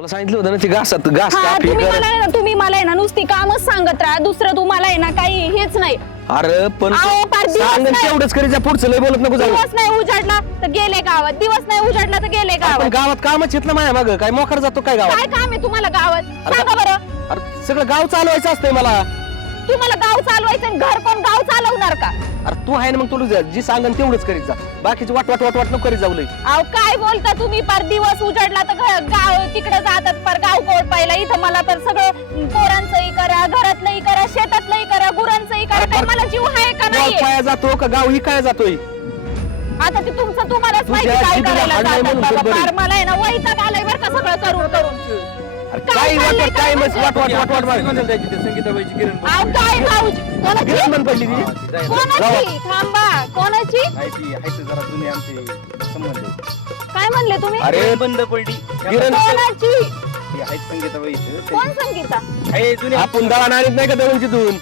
तुला सांगितलं होतं ना ती घासात घास हा कापी तुम्ही कर. मला आहे ना तुम्ही मला आहे ना नुसती कामच सांगत राहा. दुसरं तुम्हाला आहे ना काही हेच नाही. अरे पण अहो, पार दिवस सांगन नाही. तेवढंच करीत जा पुढचं लय बोलत नको जाऊ. दिवस नाही उजाडला तर गेले गावात. दिवस नाही उजाडला तर गेले गावात. गावात कामच येत ना माझ्या माग. काय मोकार जातो काय काय गावात काम आहे तुम्हाला गावात? सांगा बरं. अरे सगळं गाव चालवायचं असतंय मला. तुम्हाला गाव चालवायचं आणि घर कोण गाव चालवणार का? अरे तू आहे ना मग तुला जे- सांगन तेवढंच करीत जा. बाकीची वाट वाट वाट वाट नको करीत जाऊ अहो काय बोलता तुम्ही? पार दिवस उजाडला तर घ- गाव तिकडे जातात पार गाव कोट पाहिला. इथं मला तर सगळं पोरांचंही करा घरातलंही करा शेतातलंही करा गुरांचंही करा. काय मला जीव आहे का गाव नाहीये? पाया जातो का गाव? ही काय जातोय. आता ते तुमचं तुम्हालाच तुझ्या माहिती काय जिभेला करायला हाड नाही जातात म्हणून बाबा? तर बरं. फार मला आहे ना वैताग आलाय बरं का सगळं करून करून? काय काय चाललंय वाट काय काय मग? वाट वाट वाट वाट. वाट संगीताबाईची किरण अहो काय भाऊजी कोणाची? किरण बंद पडली ती. कोणाची? थांबा. कोणाची? माहिती आहे ते जरा जुने आमचे संबंध. काय म्हणले तुम्ही? अरे बंद पडली. किरण. कोणाची? ते आहेत संगीताबाई कोण संगीता? आहे जुने आपण दळण आणत नाही का दळून तिथून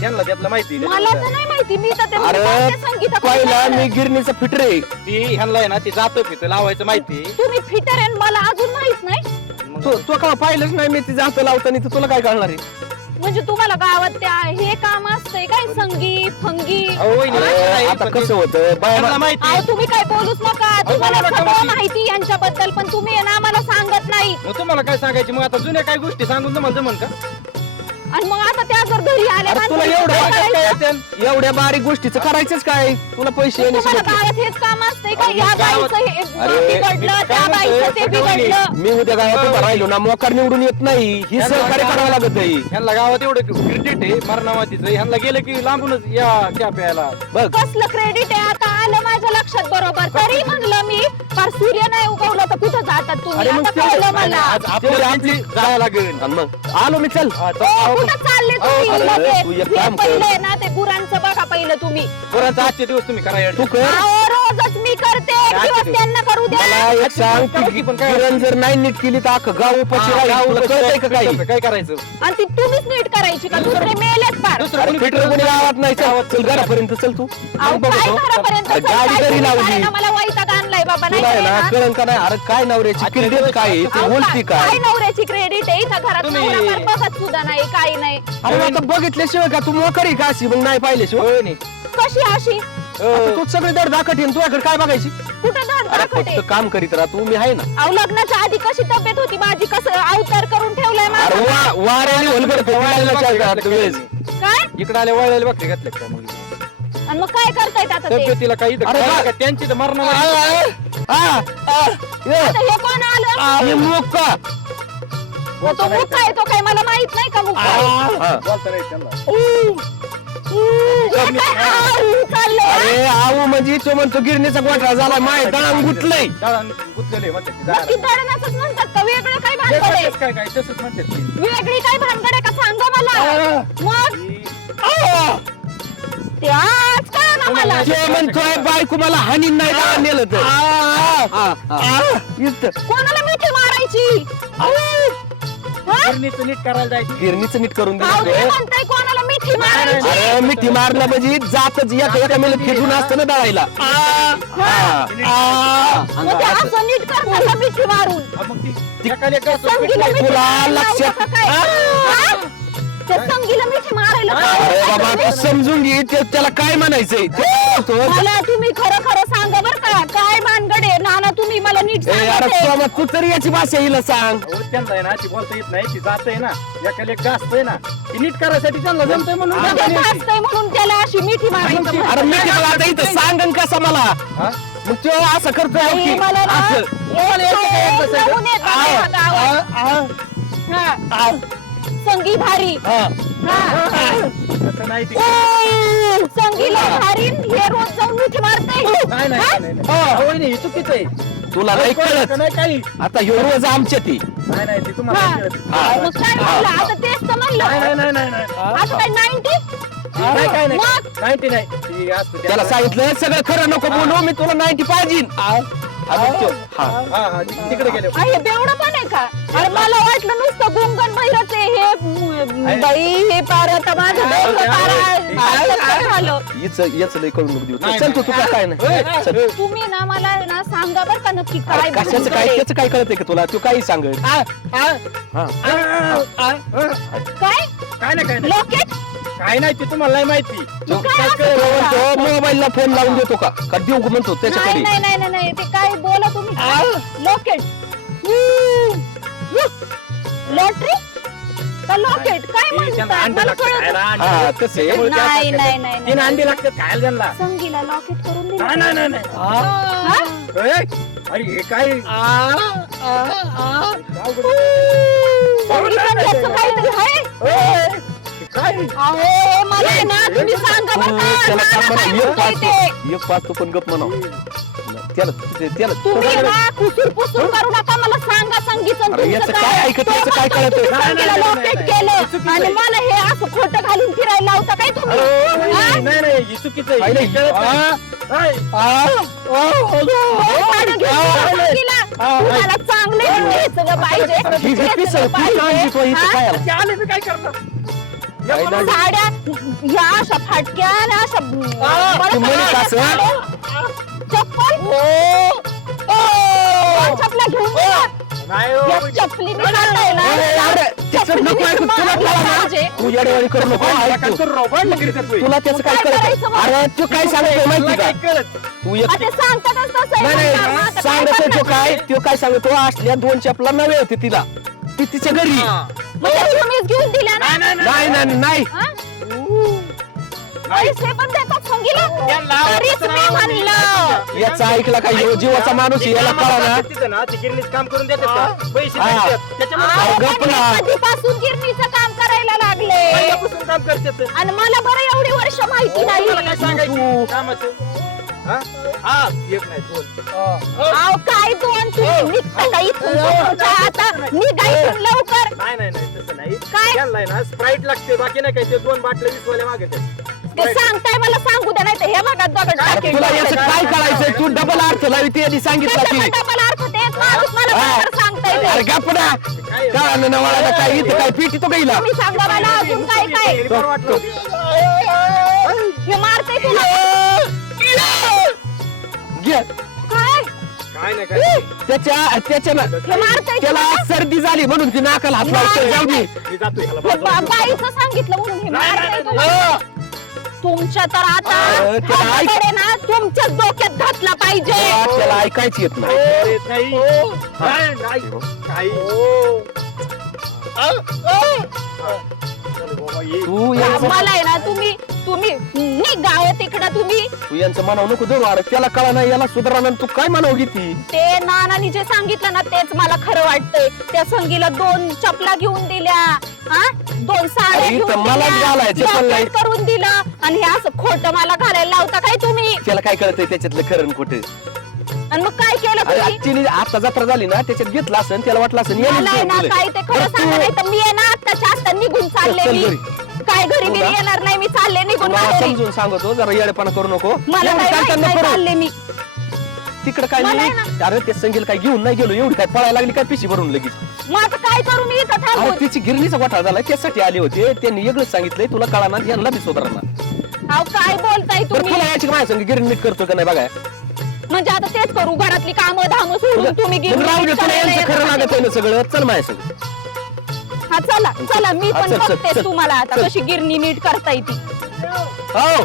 त्यांना त्यातलं माहिती मला तर नाही माहिती. मी तर ते संगीता पहिला? मी गिरणीचा फिटर आहे. ती ह्यांना आहे ना ते जातं फितं लावायचं माहिती. तुम्ही फिटर आहे मला अजून माहीत नाही. तू तू का पाहिलंच नाही मी ती जातो लावताना तर तुला काय कळणार आहे? म्हणजे तुम्हाला गावात त्या हे काम असतंय काय? संगीत फंगी? अहो, वहिनी, अरे, असं नाही, आता पण ते- कसं होतं? बाया त्यांना माहिती अहो तुम्ही काय बोलूच नका. तुम्हाला बोला नका सगळं माहिती. माहिती यांच्याबद्दल पण तुम्ही आहे ना आम्हाला सांगत नाही. मग तुम्हाला काय सांगायची? मग आता जुन्या काय गोष्टी सांगून तुम्हाला जमन का? आणि मग आता त्या जर घरी आल्या अरे तुला माणसाला एवढं काय वाटत काय करायचं? येतं? एवढ्या बारीक गोष्टीचं करायचंच काय? तुला पैसे येण्याची तुम्हाला मतलब. गावात हेच काम अहो, या गावात- बाईचं हे अरे, बिघडलं मी त्या काय बाईचं म्हणतोय, ते पटकन बिघडलं. मी उद्या गावात उभा राहिलो ना मोकार निवडून येत नाही. ही सहकार्य करावं लागत आहे ह्यांना गावात एवढं क्रेडिट आहे मरणावातीचं. ह्यांना गेलं की लांबूनच या चहा प्यायला. बघ. कसलं क्रेडिट आहे? आता आलं माझ्या लक्षात बरोबर. तरी म्हणलं मी फार सूर्य नाही उगवलं तर कुठं जातात तुम्ही? आता तेवढं- कळलं मला. आज आपल्याला आपली जायला लागेल. आणि मग? आलो मी चल. ओ, तर- कुठं चालले तुम्ही? अरे, लगेच? तू एक हे काम कर. पहिले ना ते गुरांचं बघा पहिलं तुम्ही. पोरांचा आजचे दिवस तुम्ही करा तू कर अहो, एक काय दिवस ते? त्यांना करू द्या. मला एक सांग करा की पण काय? किरण जर नाही नीट केली तर अख्खं गाव उपाशी राहील. तुला कळतंय का काही? काय करायचं? आणि ती तुम्हीच नीट करायची का? दुसरे मेलेच पार दुसरं कोणी फिटर कोणी गावात नाही चल. चल घरापर्यंत चल तू. अहो, मग काय बघतो. घरापर्यंत? अरे, चल, गाडी काय तरी तुम्ही लावली. ना मला वैताग आणलाय बाबा नाही तुला आहे काय ना ना? कळण का नाही? अरे काय नवऱ्याची क्रेडिट काय आहे? अहो, तू बोलती काय नवऱ्याची क्रेडिट आहे? इथं घरात तुम्ही- नवरा फार बघत सुद्धा नाही काही नाही. अरे आता बघितल्याशिवाय का? तू मोकरी का अशी? मग नाही पाहिल्याशिवाय? नी. कशी अशी? आता तू सगळे दर दाखट येईन तुझ्याकडे काय बघायची? कुठं धड अरे दाखवते? फक्त काम करीत राहा तू मी आहे ना. अहो लग्नाच्या आधी कशी तब्येत होती माझी? कसं अवतार करून ठेवलाय अरे माझा? वा वाऱ्याने होलकर फिरायला चालतं वेळेस काय? इकडे आले वळलेले बघते घातले का मग आणि मग काय करतायत आता ते? तब्येतीला काही अरे का? त्यांची तर मरण. आता हे कोण आलं? आ, हे मूग का? तो मुख आहे तो काय मला माहीत नाही का हा. बोलता नाही त्यांना. चाललंय अरे आऊ म्हणजे तो म्हणतो गिरणीचा गोठा झाला माय दळण गुटलंय. दळण गुंतलेले म्हणतात ते मग ती दळण. दळणाचंच म्हणतात का? वेगळं काय भानगड आहे? तसंच काय काय तसंच म्हणतात ते. वेगळी काय भानगड आहे का? सांगा मला. आ. मग? ती- ते आज काय ना मला ते म्हणतोय बायको मला हानी नाही दळण नेलं तर. आ, आ, इथं. कोणाला मिठी मारायची? हा? गिरणीचं नीट करायला जायचं. गिरणीचं नीट करून अहो, ते दिलं म्हणताय अरे मिठी मारला म्हणजे जातच एका एका मेला फिरून असतं ना दळायला. आ, आ, आ. मग ते असं नीट करतात का मिठी मारून? मग ती एकाला एक असं संगीला पिटलंय. मिठी तुला मारायला लक्षात- लावलं का काय? हा? त्या संगीला मिठी मारायला अरे बाबा तू समजून घे ते- त्याला काय म्हणायचंय? ते मला तुम्ही खरं खरं सांगा बर का. काय भानगड आहे? नाना तुम्ही मला नीट ए, अरे बाबा, तू तरी याची भाषा हिला सांग. अहो, त्यांना आहे ना ती बोलता येत नाही ती जात आहे ना. एकाला एक गाजतंय ना. नीट करायसाठी त्यांना जमतंय म्हणून म्हणून त्याला अशी मिठी मारायची. अरे मी त्याला आता इथं सांगन कसा मला? हा? मग तो असं करतोय आई, की, मला ना असं. एक यायचं काय, नमुने येतात आ, या गावात. आ, आ, हा. आ, संगी भारी. आ. हा. तसं नाही ती. ओ, संगीला भारी हे रोज जाऊन मिठी मारते नाही नाही नाही, नाही. अहो, वहिनी, हे चुकीचं आहे. तुला नाही कळत. नाही काही. आता ह्यो रोज आमच्या ती. नाही नाही ते तुम्हाला हा. नाही कळत. हा. मग काय म्हणलं? आता तेच तर नाही म्हणलं. नाही नाही नाही नाही आता काय नाईन्टी नाही काय नाही. मग? नाईन्टी नाही. ती असतं त्याला सांगितलं सगळं खरं नको बोलू मी तुला नाईन्टी पाहिजे. हा. हा तिकडे गेले. हे बेवडं पण आहे का? अरे मला वाटलं नुसतं गुंगन बहिरच आहे हे म, बाई हे पार आता माझं डोकं पार आहे. असं झालं? हिच याच लय करून नको देऊ. नाही, चल तू. तुला काय नाही. चल. तुम्ही ना मला ना सांगा बर का नक्की काय कशाचं काय आहे. त्याचं काय कळतंय का तुला? तू काही सांगत हा काय? काय नाही लॉकेट काय नाही ते तुम्हाला नाही माहिती. तो काय असं मोबाईलला फोन लावून देतो का? का देऊ का म्हणतो नाही त्याच्याकडे? नाही नाही नाही, नाही ते काय बोला तुम्ही? लॉकेट लॉटरी का लॉकेट काय म्हणतात अंडे मला लागतात कळत खायला, अंडे हा लागतात. तसे त्यामुळे ते नाही नाही करतात. नाही तीन नाही अंडे लागतात खायला त्यांना. संगीला लॉकेट करून दिलं नाही नाही नाही नाही. हा? ए, अरे हे काय? संगीत आणि याचं काहीतरी आहे? हे काय अहो मला आहे ना तुम्ही सांगा तू बरं का, त्याला मला काम काय म्हणा, एक म्हणताय पाच ते? तू- एक पाच तू पण गप म्हणाव त्याला ते- त्याला तुम्ही ना कुसूर पुसूर करू नका मला सांगा संगीत अरे याचं काय ऐकत याचं काय कळत नाही, नाही, संगीला नाही, लॉकेट नाही, केलं चुकीचं आणि आहे. मला हे असं खोटं घालून फिरायला लावता काय तुम्ही हा? नाही नाही नाही, हे चुकीचं आहे. हे कळत नाही. नाही. घेऊन. तुम्हाला चांगलं पाहिजे ही हा? ते आले काय. साड्या या अशा फाटक्या आणि अशा परत तू म्हणत आल्या असं? साड्या. चप्पल दोन चपला घेऊन जा. नाही हो. या चपलीने चाललंय ना. अरे, अरे, त्याचं नको ऐकू, तुला. तू येडेवाडी करू नको ऐक तू. तुला त्याचं काय करायचं मग? अरे तू काय सांगतोय तुला माहिती काय का कळत तू एक आता सांगतातच तसं नाही आहे म्हणतात, नाही आता काय सांगतोय तो करणार? काय तो काय सांगतो असल्या दोन चपला नव्हे होते तिला ती तिच्या घरी. मग त्या तुम्हीच घेऊन दिल्या ना? नाही नाही नाही नाही नाही. हा? नाही. पैसे पण देतात संगीला यांना तरीच मी म्हणलं. याचा ऐकला काय ह्यो जीवाचा माणूस आहे, याला कळा ना. तिथं ना ते गिरणीत काम करून देतात का? पैसे हा. भेटतात. त्याच्यामुळे अहो, अहो, गप्प पण. ना. हे कधीपासून गिरणीचं काम करायला लागले? पहिल्यापासून काम करतात. आणि मला बरं एवढी वर्ष माहिती काय नाही कामाचं. हा? हा, एक नाही दोन. अहो काय दोन? तुम्ही निघता का इथून तुमच्या आता निघा इथून लवकर. नाही नाही नाही तसं नाही. काय? त्यांना आहे ना स्प्राईट लागते बाकी नाही काय ते दोन बाटल्या वीस वाले मागत ते सांगताय मला सांगू द्या नाही तर हे बघा दगड अरे टाकेल. तुला याचं काय करायचंय? तू डबल अर्थ लावी ते आधी सांगितलं त्याचा की. पण डबल अर्थ तेच माणूस मला हा. बरोबर सांगताय ते. अरे ना. काय नवाळाला इथं काय पिटी तो गेला तुम्ही सांगा मला अजून काय काय? वाटलं हे मारते तुला. घे काय काय नाही काय नाही. त्याच्या त्याच्या ना हे मारताय त्याला सर्दी झाली म्हणून ती नाकाला हात लावतोय जाऊ दे मी जातो ह्याला हे बाजूला. बा- बाईचं सांगितलं म्हणून हे नाही, मारताय नाही, तुम्हाला. तुमच्या तर आता अरे, ते ऐक- हाताकडे ना तुमच्याच डोक्यात घातला पाहिजे त्याला ऐकायची येत नाही अरे, नाही. नाही, नाही. काही. चल बाबा, ये. तू यांचं मला आहे ना तुम्ही तुम्ही? निघाव तिकडं तुम्ही. तू यांचं म्हणावं नको धरू अरे त्याला कळा नाही याला सुधारा तू काय म्हणावं घेती ते? नानानी जे सांगितलं ना तेच मला खरं वाटतंय. त्या संगीला दोन चपला घेऊन दिल्या हा? दोन साड्या अरे, घेऊन इथं मलाच दिल्या, घालायचे पण jacket नाही. करून दिलं. आणि हे असं खोटं मला घालायला लावता काय तुम्ही? त्याला काय कळतंय त्याच्यातलं खरं खोटे? आणि मग काय केलं अरे तुम्ही? ऍक्च्युली आता जत्रा झाली ना त्याच्यात घेतलं असेल त्याला वाटलं असेल मला आहे ना. काय ते खरं सांगा नाही तर मी आहे ना आत्ताच्या आत्ता निघून चालले चल मी. घरी. काय घरी मी तुला- येणार नाही मी चालले निघून बाहेर. समजून सांगतो जरा येडेपणा करू नको. मला एवढं काय चालताना माहीत नाही करू. चालले मी. तिकडे काय मला नाही? अरे ते संगील काय घेऊन नाही गेलो एवढी काय पळायला लागली काय पिशी भरून लगेच? मग आता काय करू मी इथं अरे थांबून तिची गिरणीचा गोठा झाला त्यासाठी आले होते. त्यांनी वेगळंच सांगितलंय तुला कळा यांना बी सुधारणा अहो काय बोलताय तुम्ही? तुला याची माझ्या संग गिरणी नीट करतो का नाही बघा? म्हणजे आता तेच करू घरातली कामं धामं सोडून तुम्ही मग गिरणी राहू दे तुला करायला यांचं खरं येतात. लागत आहे ना सगळं. चल माझ्या संग हा चला चला मी पण चल, चल, बघतेच चल. तुम्हाला आता. कशी गिरणी नीट करता येते हो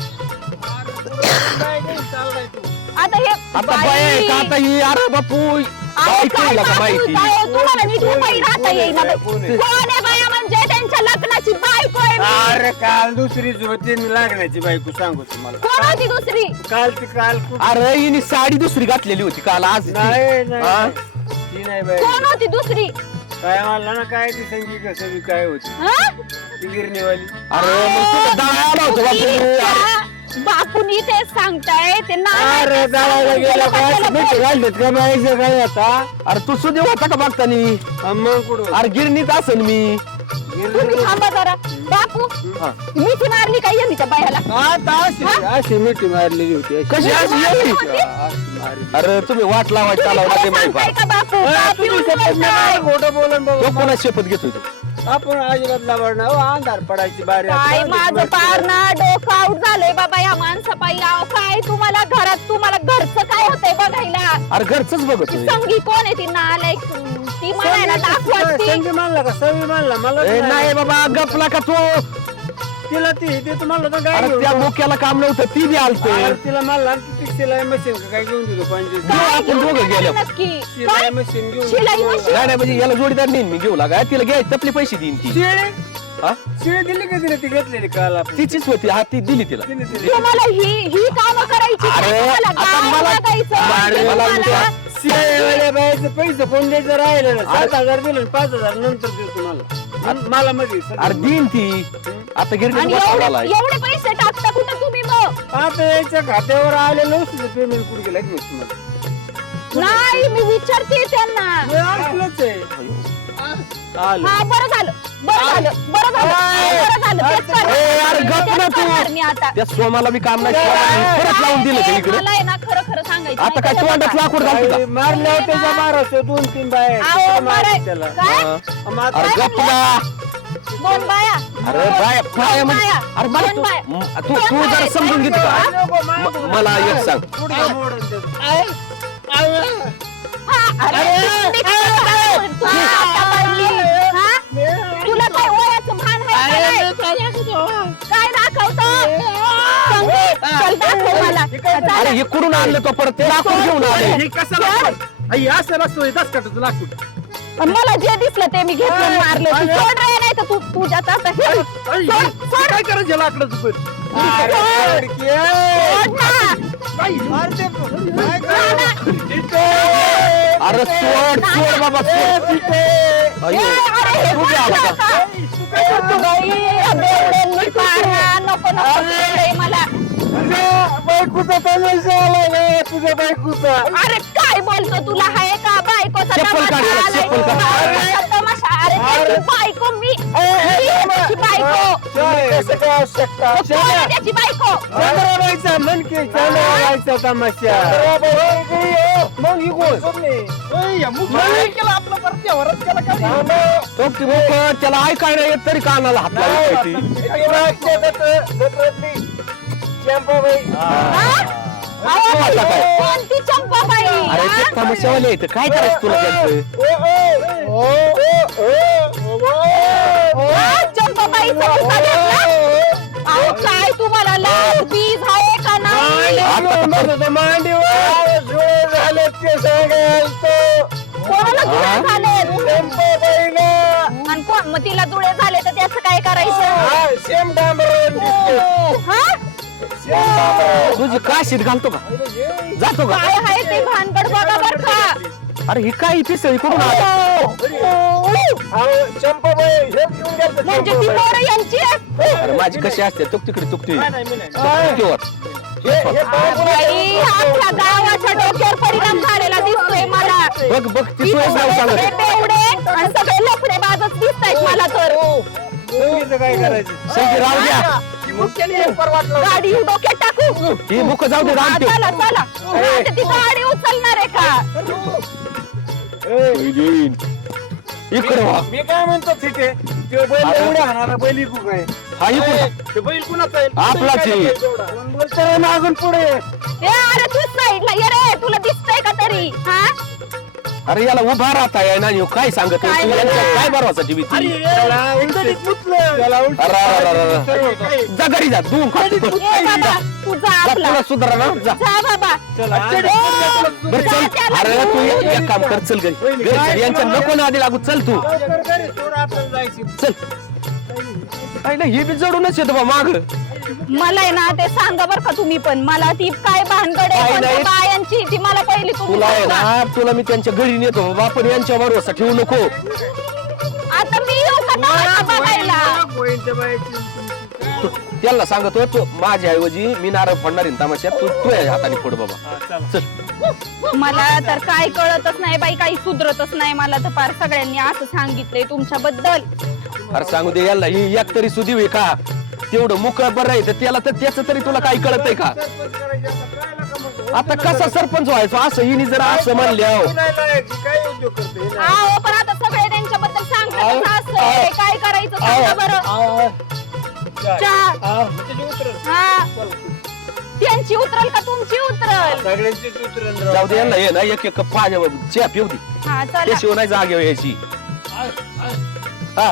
काय नाही, चाललाय तू. आता हे आता बाई, बाय का आता ही अरे बापू अहो, का काय हो, तुम्हाला नीट उपाय राहता येईना बाई. कोण आहे? कोण आहे बाया म्हणजे त्यांच्या लग्नाची बायको आहे मी. अरे काल दुसरीच होती आणि लागण्याची बायको सांगू तुम्हाला कोण होती दुसरी काल ती काल कुठं- अरे हिने साडी दुसरी घातलेली होती काल आज ती. नाही नाही, हा? नाही. ती नाही बाई कोण होती दुसरी काय म्हणला ना काय ती संगी कसं बी काय होती? हा? ती गिरणीवाली. अरे मग तुला दळायला आला होता बापू. अरे, बापूनी तेच सांगताय ते नाना अरे गेला काय घालतात का बाईचं काय आता? अरे तू सुद्धा होता का बघतानी? हा, मग कुठं अरे गिरणीत असेल मी. तुम्ही थांबा जरा बापू हा. मिठी मारली काय यांनीच्या बायाला आता अशी अशी मिठी मारलेली होती अशी. कशी अशी. अरे तुम्ही वाट लावायची तुम्ही चालवला ते खरं माहिती सांगताय का बापू ए, बाप तुझी येऊन शपथ बोलताय. नाही, खोटं बोलून तो बाबा. कोणा शपथ घेतोय तू आपण अजिबात लावड ना अंधार पडायची बारी काय आता. माझं पार ना डोकं आउट झालंय बाबा या माणसापायी. अहो, काय तुम्हाला घरात तुम्हाला घरचं काय होतंय बघायला? अरे घरच बघत ती संगी कोण आहे ती? नालायक ती म्हणायला दाखवत ती. संगी मानला का? सवी मानला मला ए, नाही. बाबा गपला का तू. तिला ती ते तुम्हाला तर काय अरे घेऊन त्या मुख्याला काम नव्हतं ती बी आलत. अरे तिला मला ती सिलाई मशीन का काय घेऊन पंचवीस काय आपण दोघं गेलो. नक्की. शिलाई काय? मशीन घेऊन शिलाई. मशीन? नाही नाही म्हणजे याला जोडीदार नेईन मी घेऊ लागा. तिला घ्याय तपले पैसे देईन ती. शिळे? हा? शिळे दिली का तिने? ती घेतलेली काल आपण तिचीच होती हा ती दिली तिला. दिली. तुम्हाला ही ही काम करायची अरे, तुम्हाला आता मला- बघायचं, अरे, मला तुम्हाला- बायचं पैसे फोन द्यायचं राहिलं ना सात हजार दिलं आणि पाच हजार नंतर देऊ तुम्हाला. मला मध्ये अरे देईन ती. आता आणि गिरणी एवढे आलाय एवढे पैसे टाकता कुठं तुम्ही मग? आता याच्या खात्यावर आलेलं तुझं पेमेंट कुठे गेलं माहिती तुम्हाला नाही मी विचारते त्यांना. हे असलंच आहे. आलं. हा बरं झालं. बरं झालं. बरं झालं. बरं झालं. तेच करणार. ए, अरे गप ना तेच तू. करणार मी आता त्या सोमाला बी काम नाही. सोमाला परत लावून दिलं का ते इकडे. मला आहे ना खरं खरं आता काय तोंडात का? लाकूड घालतो का मारले होते त्या बाराशे दोन तीन अहो. त्याला काय? अरे दोन बाया अरे बाय बाय म्हणजे बाया. अरे मला दोन बाया. तू म- तू तू जरा. समजून घेतो का मा- मला एक सांग पुढचं मोडून देतो. मला अरे हे कुठून आणलं तो परत? ते लाकूड घेऊन आले. हे कसं लाकूड? आई असं नसतो दस काटाचं लाकूड. पण मला जे दिसलं ते मी घेतलं आणि मारलं. तू सोड रे नाही तर तू तुझ्यात आता हे आई, सोड, हे सोड. काय करायचं लाकडाचं पण? अरे. सोड. ना. अरे सोड सोड बाबा सोड. अरे, का? बाई, बेवड्यांनी नको नको मला. तुझ्या बायकोचा तमाशा आलाय रे, तुझ्या बायकोचा. अरे काय बोलतो तुला? हाय का बायकोचा चप्पल तमाशा काढ याला, आलाय? चप्पल काढ. बायकोचा तमाशा अरे त्याची बायको मी त्याची बायको. कसं काय कोण आहे त्याची बायको. चंद्राबाईचा चंद्राबाईचा तमाशा. मग ही त्याला ऐकाय नाही? येत तरी कानाला हात हा? काय? कोणती चंपाबाई अरे हा? ते तमाशावाले आहेत काय करायचं तुला त्यांचं हा, चंपाबाईचा होता घेतला? अहो काय तुम्हाला लाज बीज आहे का नाही कोणाला हा? दुळे झाले आणि कोण मग तिला दुळे झाले तर त्याचं काय करायचं. हा? तुझी काशीत घालतो का? जातो का? काय आहे ते भानगड बघा बर का. अरे ही काय पिसळी कुठून आली? अहो, चंपाबाई हे घेऊन म्हणजे ती चंपाबाई. पोरं यांची? आहे? अरे माझी कशी असते? तुक तिकडे तुकती नाही, नाही, मी नाही. हे हे पाहून बाई, आपल्या गावाच्या डोक्यावर परिणाम झालेला दिसतोय मला. बघ बघ ती तुझ्या नाव सगळे सांगत बेवडे आणि सगळे लफडे बाजच दिसतायत मला तर. काय करायचं? राहू द्या. गाडी डोक्यात टाकू. ही मुख जाऊ दे रामते चला चला. आता ती गाडी उचलणार आहे का? इकडे व्हा. मी काय म्हणतो तिथे ते बैल. एवढ्या हाणाला बैल इकू काय? हा इकडे ते बैल कुणाचा आहे? आपलाच आहे. कोण बोलतं रे मागून पुढे. ए अरे तू साईडला ये रे. तुला दिसतंय का तरी? हा? अरे याला उभा राहता आहे ना ह्यो काय सांगत काय तू यांच्या बोलला? काय भरवासा ठेवी ती त्याला उलटीत मुतलं. त्याला उलटीत अरे, अरे, अरे, अरे. मुतलं. जा घरी जा तू खा. तू. ए बाबा तू जा जा आपला. तुला सुधारा ना. जा. जा बाबा. चला, बरं चल. त्याला अरे तू एक घेऊन. एक काम कर चल घरी. घरी चल. यांच्या नको ना आधी लागू चल तू. लवकर घरी सोड, आपण जायची. चल. आईला हे बी जडूनच येतो बा माग. मला आहे ना ते सांगा बर का तुम्ही पण. मला ती काय भानगड आहे काय कोणत्या नाही. बायांची ती मला पहिली तुम्ही तुला आहे सांगा. ना तुला मी त्यांच्या घरी नेतो बाबा पण यांच्या भरोसा ठेवू नको. आता मी येऊ का बघायला? तू- त्यांना सांगतो तू माझ्या ऐवजी मी नारळ फोडणार आहे तमाशात तू तुझ्या हाताने फोड बाबा. हा, चला. चल. मला तर काय कळतच नाही बाई काही सुधरतच नाही मला तर फार सगळ्यांनी असं सांगितलंय तुमच्याबद्दल. अरे सांगू दे याला ही एक तरी आहे का? तेवढं मोकळं बरं आहे तर त्याला तर त्याचं तरी तुला काही कळत आहे का? आता कसा सरपंच व्हायचो? असं हिनी जर असं म्हणले अहो. त्यांची उतरल का तुमची उतरल? जाऊ दे यांना ये ना एक एक पाण्या पिऊ दे. त्याशिवाय नाही जागे यायची हा.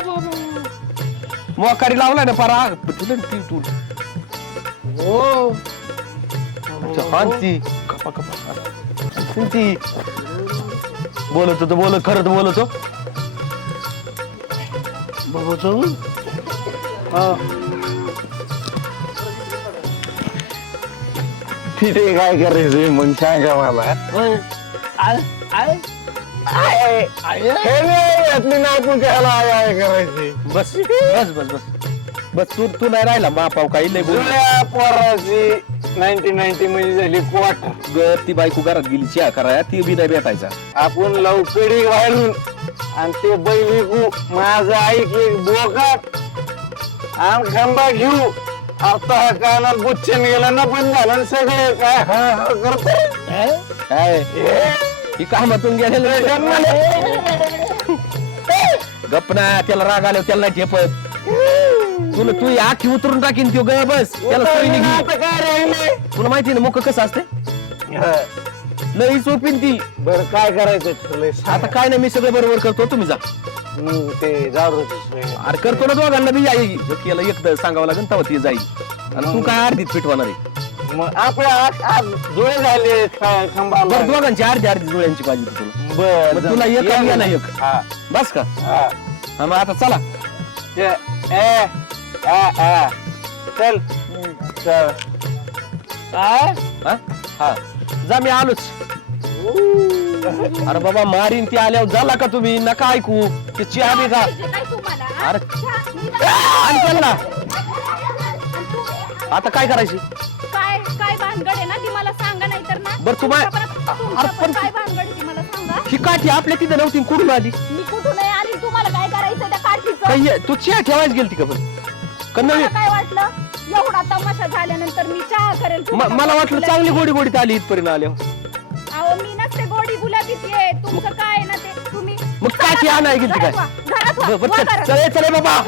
मोकारी लावलाय ना परा. तुला ती तू अच्छा, हा ती. कपा कपा हा. ती बोलत होतो. बोलत खरंच बोलत हो. तिथे काय करायचंय मग सांगा मला. हे नाही, यातली नाकू घ्यायला आय आय करायची बस बस बस बस बस तू तू नाही राहिला मापाव काही लय बोल जुळ्या पोराची नाईन्टी नाईन्टी मध्ये झाली क्वार्टर ग ती बायको घरात गेली चहा कराया ती बी नाही भेटायचा आपण लवकडी वाढून आणि ते बैल विकू माझं ऐक एक बोकाट आणि खंबा घेऊ आता हा कानात बुच्छन गेला ना पण झालं आणि सगळे काय हा हा करतोय काय ही कामातून गेलेलं गप ना त्याला राग आल्यावर त्याला नाही ठेपत. तुला तू आखी उतरून टाकीन त्यो ग बस. त्याला सोयी निघी तुला माहिती ना मुख कसं असते लई सोपीन ती. बर काय करायचं? ठरलंय आता काय नाही मी सगळं बरोबर करतो तुम्ही जा. ते जाऊ अरे करतो ना दोघांना बी आई याला एक सांगावं लागेल तेव्हा ती जाईल. आणि तू काय अर्धीत पिटवणार आहे? मग आपल्या आज आज जुळे झाले ख- खांबाला बरं दोघांची अर्धी अर्धी जुळ्यांची पाहिजे तुला. बर मग तुला एक आणि याला एक. हा. बस का? हा. हा मग आता चला. ते ए आ आ चल. चल. हा? हा. जा मी आलोच. अरे बाबा मारीन ती आल्यावर झाला का तुम्ही? नका ऐकू. ते चहा बी का? अरे. आणि चल ना. आता काय करायची? काय काय भानगड आहे ना ती मला सांगा नाही तर ना. बरं, पण- पण पण- काय भानगड आहे ती मला सांगा. ही काठी आपल्या तिथं नव्हती कुठून आली? मी कुठून नाही आली तुम्हाला काय करायचं त्या काठीचं? काही तू चहा ठेवायच गेलती का पण का मला काय वाटलं? एवढा तमाशा झाल्यानंतर मी चहा करेल म- तुम्हाला मला वाटलं गुलाबी- चांगली गोडी गोडीत आली इथपर्यंत आल्यावर अहो मी नसते गोडी गुलाबीत आहे. तुमचं काय आहे ना ते? तुम्ही मग काठी आणाय गेलती काय? घरात वा, घरात वा, बरं वा चल घरात. चले चले बाबा.